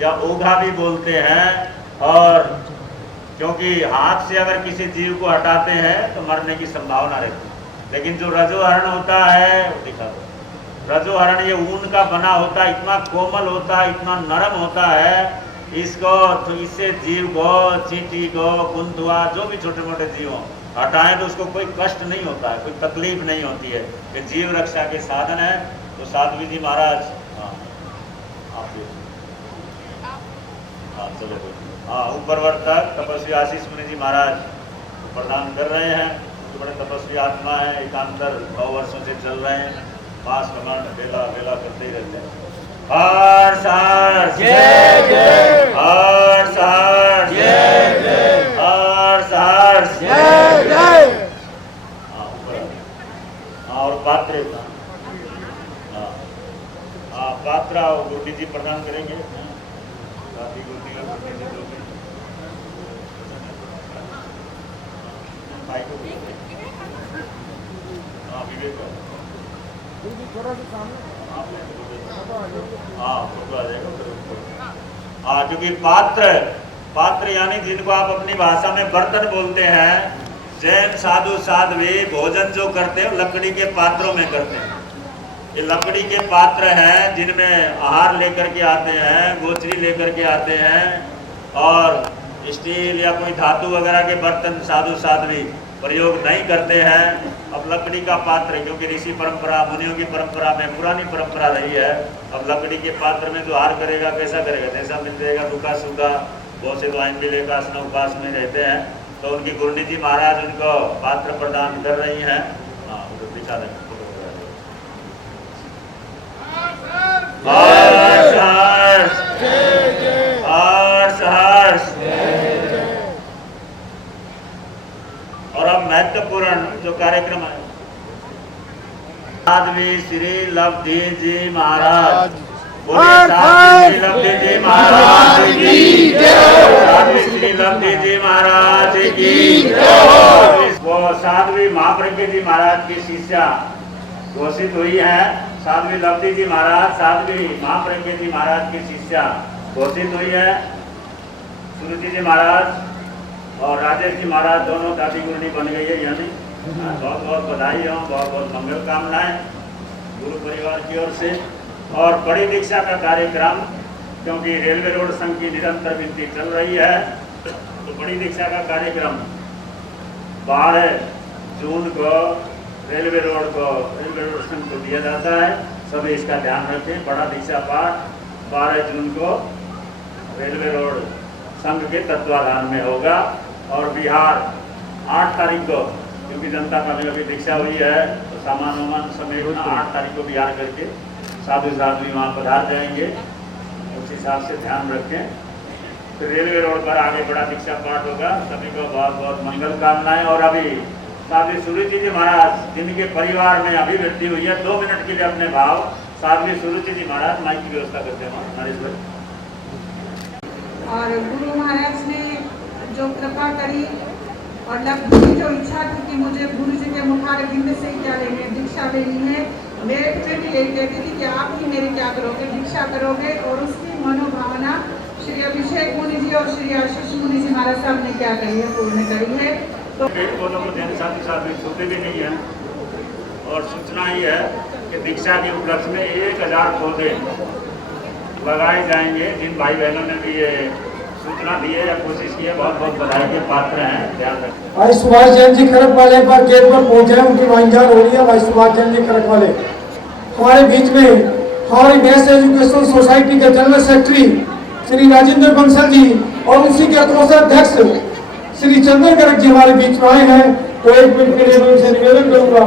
या ओघा भी बोलते हैं। और क्योंकि हाथ से अगर किसी जीव को हटाते हैं तो मरने की संभावना रहती है। लेकिन जो रजोहरण होता है, वो दिखा दो, रजोहरण ये ऊन का बना होता है, इतना कोमल होता है, इतना नरम होता है, इसको तो इससे जीव को, चींटी को, कुंथुआ, जो भी छोटे मोटे जीव हों हटाएं तो उसको कोई कष्ट नहीं होता है, कोई तकलीफ नहीं होती है। ये जीव रक्षा के साधन है। तो साध्वी जी महाराज, हाँ चलो, हाँ ऊपर वर्ग तक तपस्वी आशीष मुनि जी महाराज प्रदान कर रहे हैं। जो बड़े तपस्वी आत्मा है, एकांतर 9 वर्षों से चल रहे हैं, पास कमांड बेला बेला करते ही रहते हैं। हर्ष हर्ष जय जय, हर्ष हर्ष जय जय, हर्ष हर्ष जय जय। हाँ ऊपर, हाँ और पात्र, हाँ पात्रा और गुड्डी जी प्रदान करेंगे। दादी गुड्डी का गुड्डी जी दोगे, भाई को हाँ विवेक, हाँ फोटो आ जाएगा। हाँ क्योंकि पात्र यानी जिनको आप अपनी भाषा में बर्तन बोलते हैं। जैन साधु साध्वी भोजन जो करते हैं लकड़ी के पात्रों में करते हैं। ये लकड़ी के पात्र हैं जिनमें आहार लेकर के आते हैं, गोचरी लेकर के आते हैं, और स्टील या कोई धातु वगैरह के बर्तन साधु साध्वी प्रयोग नहीं करते हैं। अब लकड़ी का पात्र, क्योंकि ऋषि परंपरा, मुनियों की परंपरा में पुरानी परंपरा रही है। अब लकड़ी के पात्र में जो आहार करेगा कैसा करेगा, जैसा मिल जाएगा रूखा सूखा। बहुत से तो आइन भी लेकर स्नोपास में रहते हैं। तो उनकी गुरनी जी महाराज उनको पात्र प्रदान कर रही हैं। हाँ वो दिखा दें, हर्ष हर्ष हर्ष हर्ष। और अब महत्वपूर्ण जो कार्यक्रम है, साध्वी श्री लब्धि जी महाराज, बोले साध्वी श्री लब्धि जी महाराज की जय, साध्वी श्री लब्धि जी महाराज की जय। वो साध्वी महाप्रज्ञ जी महाराज की शिष्या घोषित हुई है। साध्वी लब्धि जी महाराज साध्वी महाप्रज्ञ जी महाराज की शिष्या घोषित हुई है। सुरुचि जी महाराज और राजेश जी महाराज दोनों दादी गुरनी बन गई है। यानी बहुत बहुत बधाई हो, बहुत बहुत मंगल कामनाएं गुरु परिवार की ओर से। और बड़ी दीक्षा का कार्यक्रम, क्योंकि रेलवे रोड संघ की निरंतर विनती चल रही है, तो बड़ी दीक्षा का कार्यक्रम 12 जून को रेलवे रोड संघ को दिया जाता है। सभी इसका ध्यान रखें। बड़ा दीक्षा पाठ 12 जून को रेलवे रोड संघ के तत्वाधान में होगा। और बिहार 8 तारीख को, क्योंकि जनता का भी अभी दीक्षा हुई है, तो सामान वामान समेत 8 तारीख को बिहार करके साधु साध्वी वहाँ पधार जाएंगे। उस हिसाब से ध्यान रखें। तो रेलवे रोड पर आगे बड़ा दीक्षा पाठ होगा। सभी को बहुत बहुत मंगल कामनाएं। और अभी साध्वी सुरुचि जी महाराज जिनके परिवार में अभिवृद्धि हुई है, 2 मिनट के लिए अपने भाव साध्वी सुरुचि जी महाराज माइक की व्यवस्था करते हैं नरेश भाई। और गुरु महाराज ने जो कृपा करी और लब्धि की जो इच्छा थी कि मुझे गुरु जी के मुखार बिंद से क्या लेने दीक्षा लेनी है, मेरे पे भी यही कहती थी कि आप ही मेरी क्या करोगे, दीक्षा करोगे। और उसकी मनोभावना श्री अभिषेक मुनि जी और श्री आशीष मुनि जी महाराज साहब ने क्या कही है, पूर्ण करी है। तो पेड़ पौधों को जैन साथी साथ भी छूते भी नहीं है। और सूचना ही है कि दीक्षा के उपलक्ष्य में 1000 पौधे लगाए जाएंगे। जिन भाई बहनों ने भी ये सूचना दी है या कोशिश की है, बहुत बहुत बधाई के पात्र हैं। ध्यान रखें। भाई सुभाष जैन जी खड़क वाले पर गेट पर पहुंचे हैं, उनकी वांछा हो रही है। भाई सुभाष जैन जी खड़क वाले हमारे बीच में हमारी बेस्ट एजुकेशन सोसाइटी के जनरल सेक्रेटरी श्री राजेंद्र बंसल जी और उसी के कोषाध्यक्ष श्री चंद्र गर्ग जी हमारे बीच में आए हैं। तो एक मिनट के लिए मैं उनसे निवेदन करूंगा